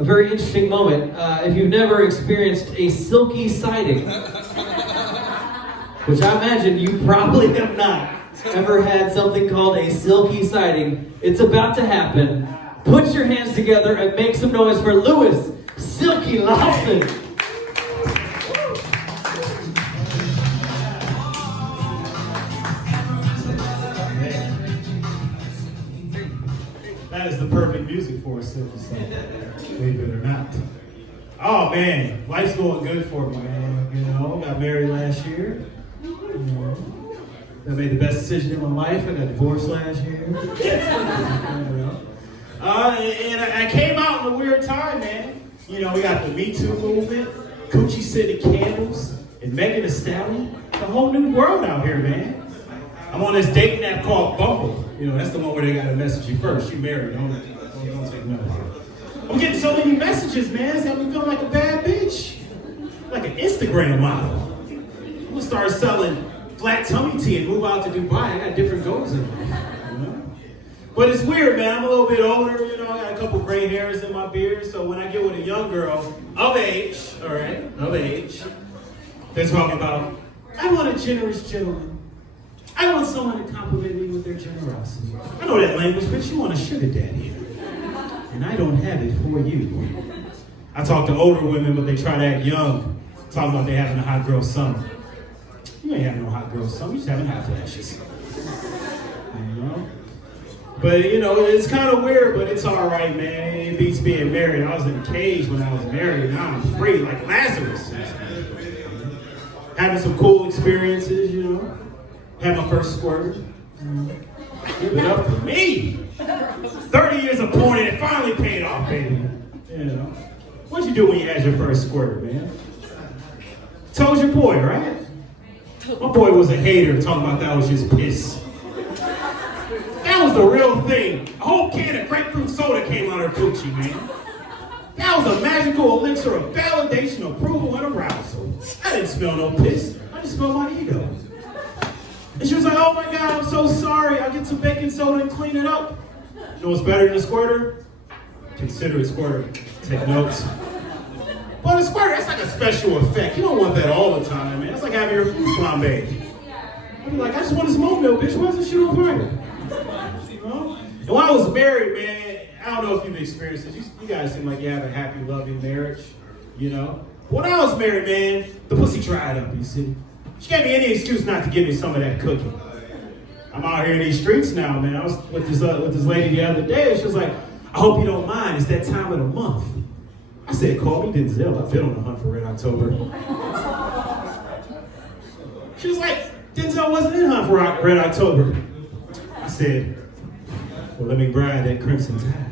a very interesting moment. If you've never experienced a Silky sighting, which I imagine you probably have not ever had something called a Silky sighting, it's about to happen. Put your hands together and make some noise for Lewis Silky Lawson. That is the perfect music for a Silky song, believe it or not. Oh man, life's going good for me, man. You know, got married last year. I made the best decision in my life. I got divorced last year. And I came out in a weird time, man. You know, we got the Me Too movement, Coochie City Candles, and Megan Thee Stallion. It's a whole new world out here, man. I'm on this dating app called Bumble. You know, that's the one where they gotta message you first. You married, don't take notice. I'm getting so many messages, man. It's got me feeling like a bad bitch. Like an Instagram model. I'm gonna start selling flat tummy tea and move out to Dubai. I got different goals in life, you know? But it's weird, man. I'm a little bit older, you know. I got a couple gray hairs in my beard. So when I get with a young girl of age, all right, of age, they're talking about, I want a generous gentleman. I want someone to compliment me with their generosity. I know that language, but you want a sugar daddy. And I don't have it for you. I talk to older women, but they try to act young. Talking about they having a hot girl summer. You ain't having no hot girl summer, you just having hot flashes. You know? But, you know, it's kind of weird, but it's all right, man. It beats being married. I was in a cage when I was married. Now I'm free, like Lazarus. Having some cool experiences, you know. Had my first squirt. Give it up for me. 30 years of porn and it finally paid off, baby. You know. What'd you do when you had your first squirt, man? Told your boy, right? My boy was a hater talking about that was just piss. That was the real thing. A whole can of grapefruit soda came out of her coochie, man. That was a magical elixir of validation, approval, and arousal. I didn't smell no piss. I just smelled my ego. And she was like, oh my God, I'm so sorry. I'll get some baking soda and clean it up. You know what's better than a squirter? Consider it squirter. Take notes. But a squirter, that's like a special effect. You don't want that all the time, man. It's like having your food flambe. I'd be like, I just want to smoke milk, bitch. Why's this shit on fire? You know? And when I was married, man, I don't know if you've experienced this. You guys seem like you have a happy, loving marriage, you know? When I was married, man, the pussy dried up, you see? She gave me any excuse not to give me some of that cookie. I'm out here in these streets now, man. I was with this lady the other day, and she was like, I hope you don't mind. It's that time of the month. I said, call me Denzel. I've been on the hunt for Red October. She was like, Denzel wasn't in Hunt for Red October. I said, well, let me ride that crimson tide.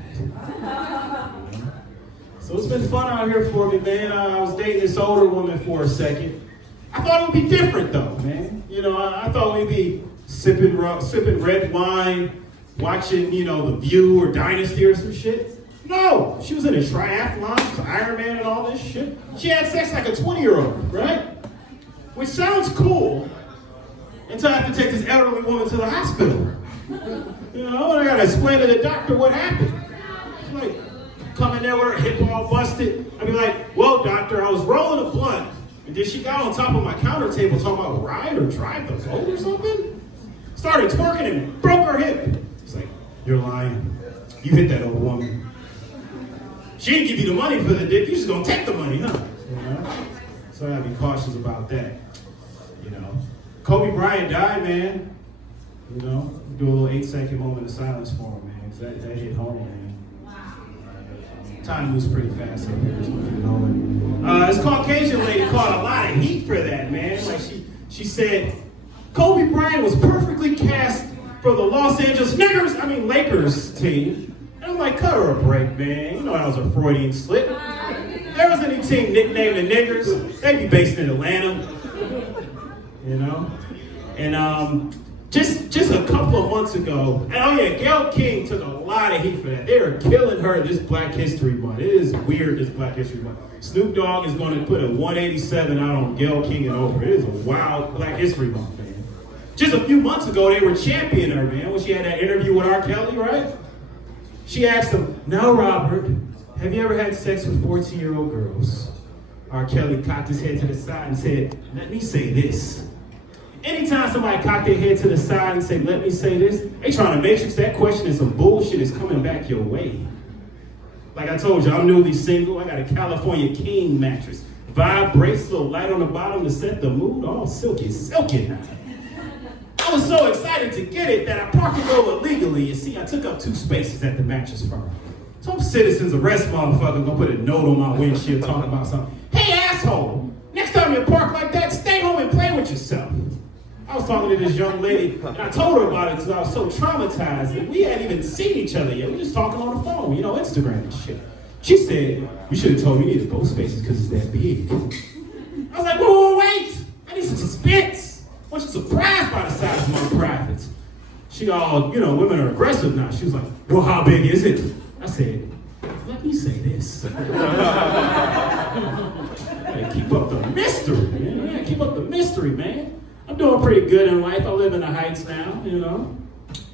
So it's been fun out here for me, man. I was dating this older woman for a second. I thought it would be different, though, man. You know, I thought we'd be sipping red wine, watching, you know, The View or Dynasty or some shit. No, she was in a triathlon, she was Iron Man and all this shit. She had sex like a 20-year-old, right? Which sounds cool until I have to take this elderly woman to the hospital. You know, and I gotta explain to the doctor what happened. She's like, come in there with her hip all busted. I'd be like, well, doctor, I was rolling a blunt. And then she got on top of my counter table talking about ride or drive the boat or something. Started twerking and broke her hip. It's like, you're lying. You hit that old woman. She didn't give you the money for the dick. You're just gonna take the money, huh? You know? So I gotta be cautious about that. You know, Kobe Bryant died, man. You know, do a little 8-second moment of silence for him, man. 'Cause that hit home, man. Time moves pretty fast up here. This Caucasian lady caught a lot of heat for that, man. Like she said, Kobe Bryant was perfectly cast for the Los Angeles Lakers team. And I'm like, cut her a break, man. You know that was a Freudian slip. If there was any team nicknamed the Niggers, they'd be based in Atlanta. You know? And just a couple of months ago, and oh yeah, Gayle King took a lot of heat for that. They are killing her this Black History Month. It is weird, this Black History Month. Snoop Dogg is going to put a 187 out on Gayle King and Oprah. It is a wild Black History Month, man. Just a few months ago, they were championing her, man, when she had that interview with R. Kelly, right? She asked him, now Robert, Have you ever had sex with 14-year-old girls? R. Kelly cocked his head to the side and said, let me say this. Anytime somebody cock their head to the side and say, let me say this, they trying to matrix that question and some bullshit is coming back your way. Like I told you, I'm newly single. I got a California King mattress. Vibrates, little light on the bottom to set the mood. Oh, silky now. I was so excited to get it that I parked it over illegally. You see, I took up 2 spaces at the mattress firm. Some citizens arrest motherfucker gonna put a note on my windshield talking about something. Hey, asshole, next time you park like that, stay home and play with yourself. I was talking to this young lady, and I told her about it because I was so traumatized that we hadn't even seen each other yet. We were just talking on the phone, Instagram and shit. She said, you should have told me you needed both spaces because it's that big. I was like, whoa, wait, I need some suspense. I want you surprised by the size of my privates. She all, women are aggressive now. She was like, well, how big is it? I said, let me say this. Gotta keep up the mystery, man. Yeah, keep up the mystery, man. I'm doing pretty good in life. I live in the Heights now, And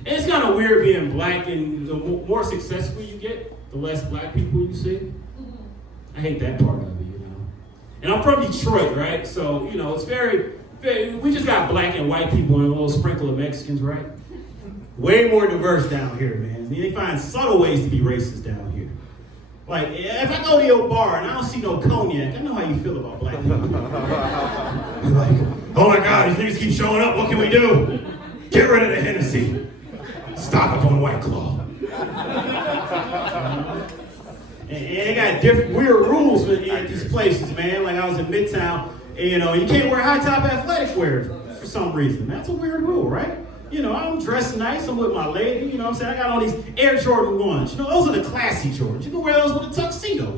it's kind of weird being black, and the more successful you get, the less black people you see. I hate that part of it, And I'm from Detroit, right? So, it's very, we just got black and white people and a little sprinkle of Mexicans, right? Way more diverse down here, man. They find subtle ways to be racist down here. Like, if I go to your bar and I don't see no cognac, I know how you feel about black people. You're like, oh my God, these niggas keep showing up. What can we do? Get rid of the Hennessy. Stock up on White Claw. And they got different weird rules at these places, man. Like I was in Midtown, and, you can't wear high top athletic wear for some reason. That's a weird rule, right? I'm dressed nice, I'm with my lady, I got all these Air Jordan 1s. Those are the classy Jordans. You can wear those with a tuxedo,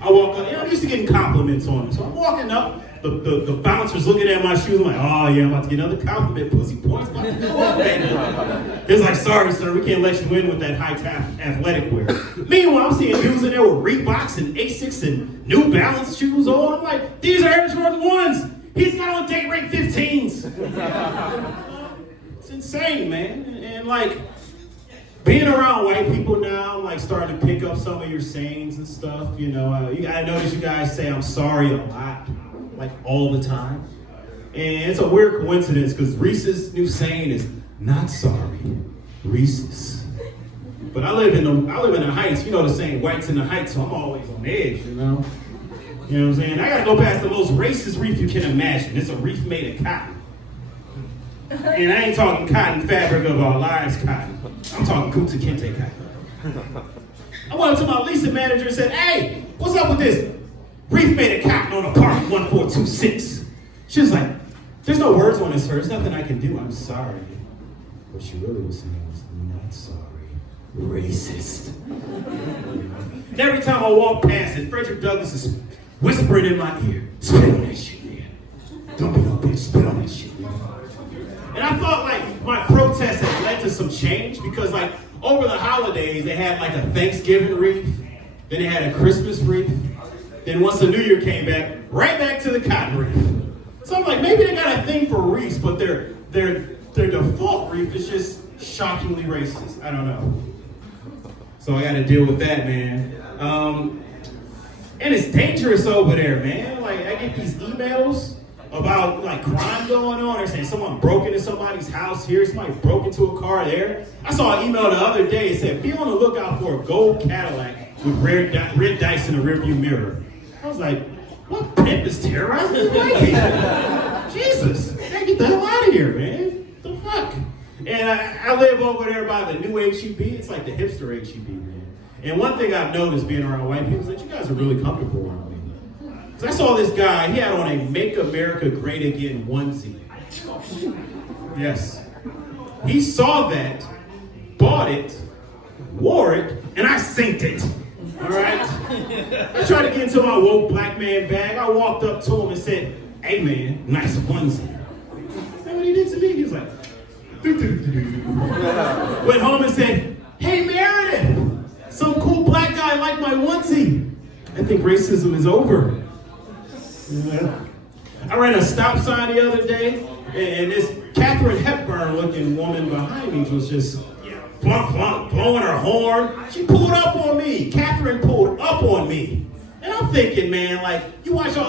I walk up, I'm used to getting compliments on them. So I'm walking up, the bouncer's looking at my shoes, I'm like, oh yeah, I'm about to get another compliment, pussy points. It's like, sorry sir, we can't let you in with that high top athletic wear. Meanwhile, I'm seeing dudes in there with Reeboks and Asics and New Balance shoes on. I'm like, these are Air Jordan 1s. He's got on date rate 15s. It's insane, man. And like being around white people now, I'm like starting to pick up some of your sayings and stuff. I notice you guys say I'm sorry a lot, like all the time. And it's a weird coincidence because Reese's new saying is not sorry, Reese's. But I live in the Heights. The saying whites in the Heights, so I'm always on edge, You know what I'm saying? I gotta go past the most racist reef you can imagine. It's a reef made of cotton. And I ain't talking cotton fabric of our lives cotton. I'm talking Kunta Kinte cotton. I went up to my leasing manager and said, hey, what's up with this reef made of cotton on apartment 1426? She was like, there's no words on this, sir. There's nothing I can do. I'm sorry. What she really was saying was, not sorry, racist. And every time I walk past it, Frederick Douglass is whispering in my ear, spit on that shit, man. Don't be no bitch, spit on that shit, man. And I thought like my protest had led to some change because like over the holidays they had like a Thanksgiving wreath, then they had a Christmas wreath, then once the New Year came back, right back to the cotton wreath. So I'm like, maybe they got a thing for wreaths, but their default wreath is just shockingly racist. I don't know. So I got to deal with that, man. And it's dangerous over there, man. Like I get these emails about like crime going on. They're saying someone broke into somebody's house here, somebody broke into a car there. I saw an email the other day. It said, be on the lookout for a gold Cadillac with red dice in the rearview mirror. I was like, what pimp is terrorizing these white people? Jesus, man, get the hell out of here, man. What the fuck? And I live over there by the new HEB. It's like the hipster HEB, man. And one thing I've noticed being around white people is that you guys are really comfortable around me. I saw this guy, he had on a Make America Great Again onesie. Yes. He saw that, bought it, wore it, and I synced it. All right? I tried to get into my woke black man bag. I walked up to him and said, hey man, nice onesie. And what he did to me, he was like, went home and said, hey Meredith, some cool black guy liked my onesie. I think racism is over. Yeah. I ran a stop sign the other day, and this Katharine Hepburn-looking woman behind me was just blowing her horn. She pulled up on me. Katharine pulled up up on me. And I'm thinking, man, like, you watch you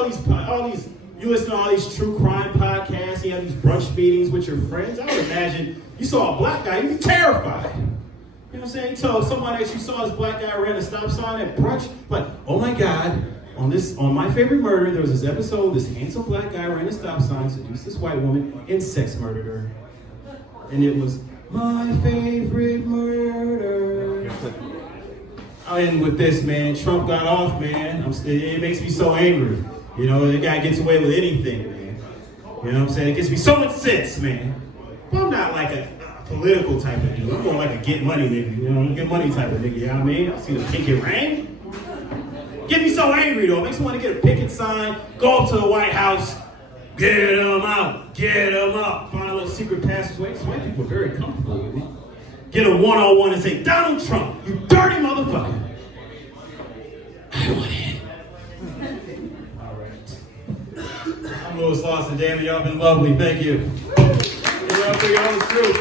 listen to all these true crime podcasts, you have these brunch meetings with your friends. I would imagine you saw a black guy, you'd be terrified. You know what I'm saying? You told someone that you saw this black guy ran a stop sign at brunch, like, oh my God, on My Favorite Murder, there was this episode, this handsome black guy ran a stop sign, seduced this white woman, and sex murdered her. And it was My Favorite Murder. And with this, man, Trump got off, man. It makes me so angry. You know, the guy gets away with anything, man. You know what I'm saying? It gives me so much sense, man. But I'm not like a political type of dude. I'm more like a get money nigga. You know, get money type of nigga, you know what I mean? I see the picket ring. Get me so angry, though. It makes me want to get a picket sign, go up to the White House, get them out, find a little secret passageway. So white people are very comfortable with me. Get a one-on-one and say, Donald Trump, you dirty motherfucker. I want it. All right. I'm Louis Lawson. Damn it, y'all been lovely. Thank you. Give it up for your own truth.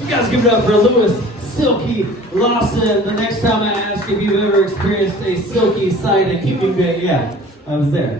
You guys give it up for Louis Silky Lawson. The next time I ask if you've ever experienced a silky sighting, you can get, yeah, I was there.